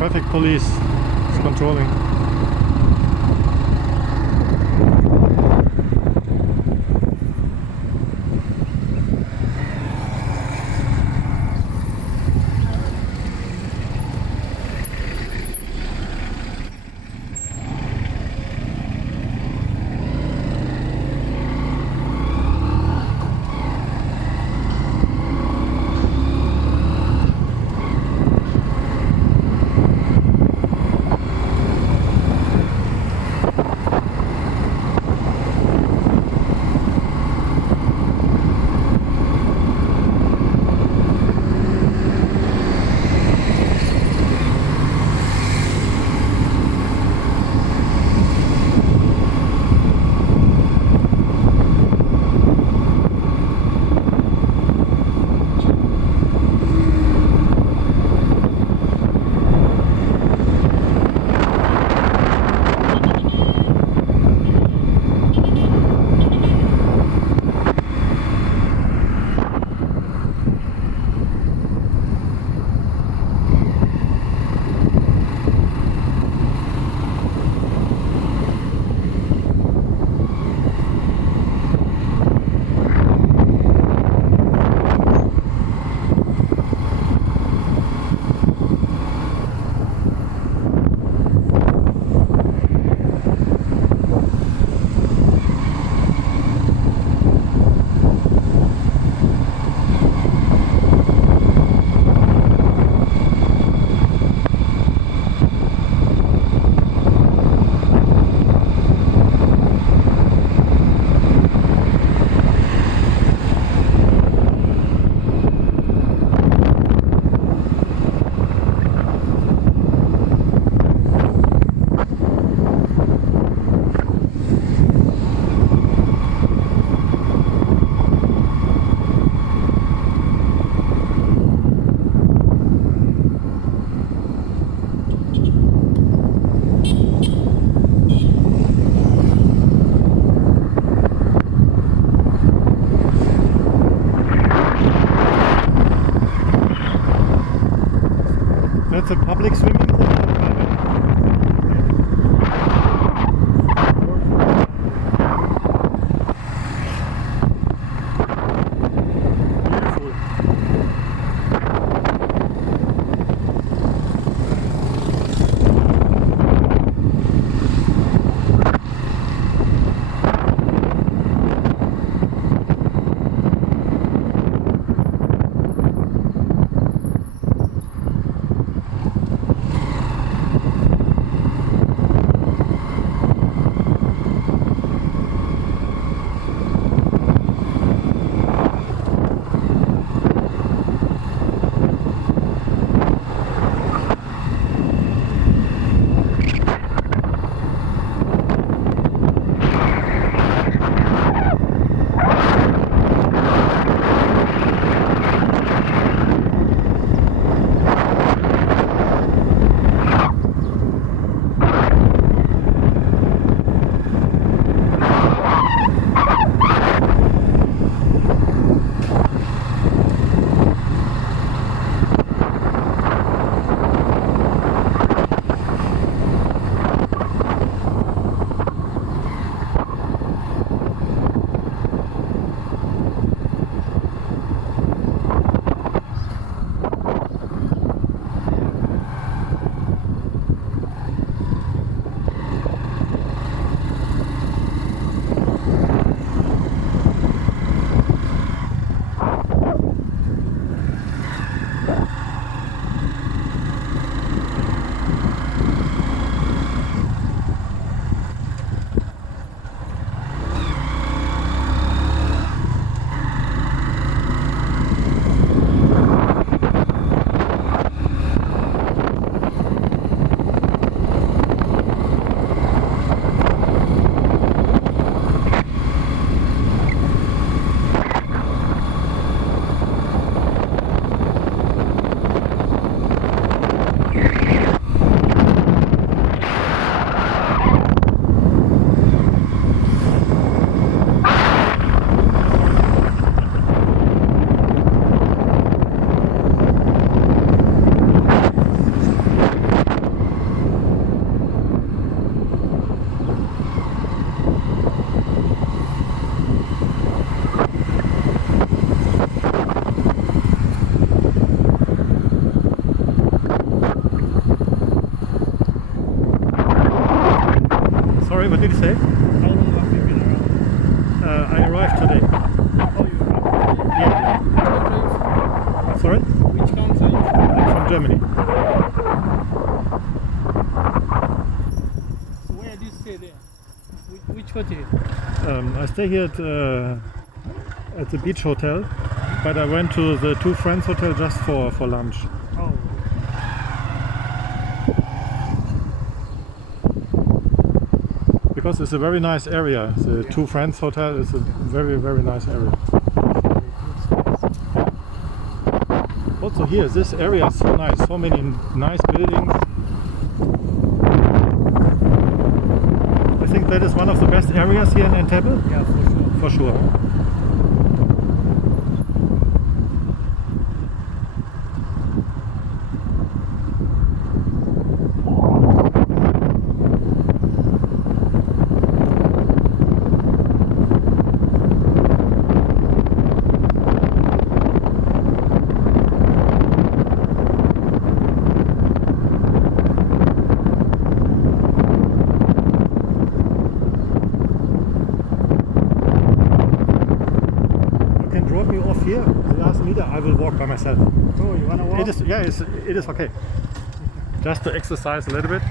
traffic police is controlling. That's a public swimming pool? Sorry, what did you say? How long have you been around? I arrived today. Oh, you arrived? Yeah. Which country are you from? Sorry? Which country are you from? I'm from Germany. So where do you stay there? Which hotel? I stay here at the beach hotel, but I went to the Two Friends hotel just for lunch. Oh. Because it's a very nice area. The Two Friends hotel is a very, very nice area. Also here, this area is so nice, so many nice buildings. I think that is one of the best areas here in Entebbe. Yeah, for sure. For sure. Drop me off here. The last meter I will walk by myself. Oh, you wanna walk? It is okay. Just to exercise a little bit.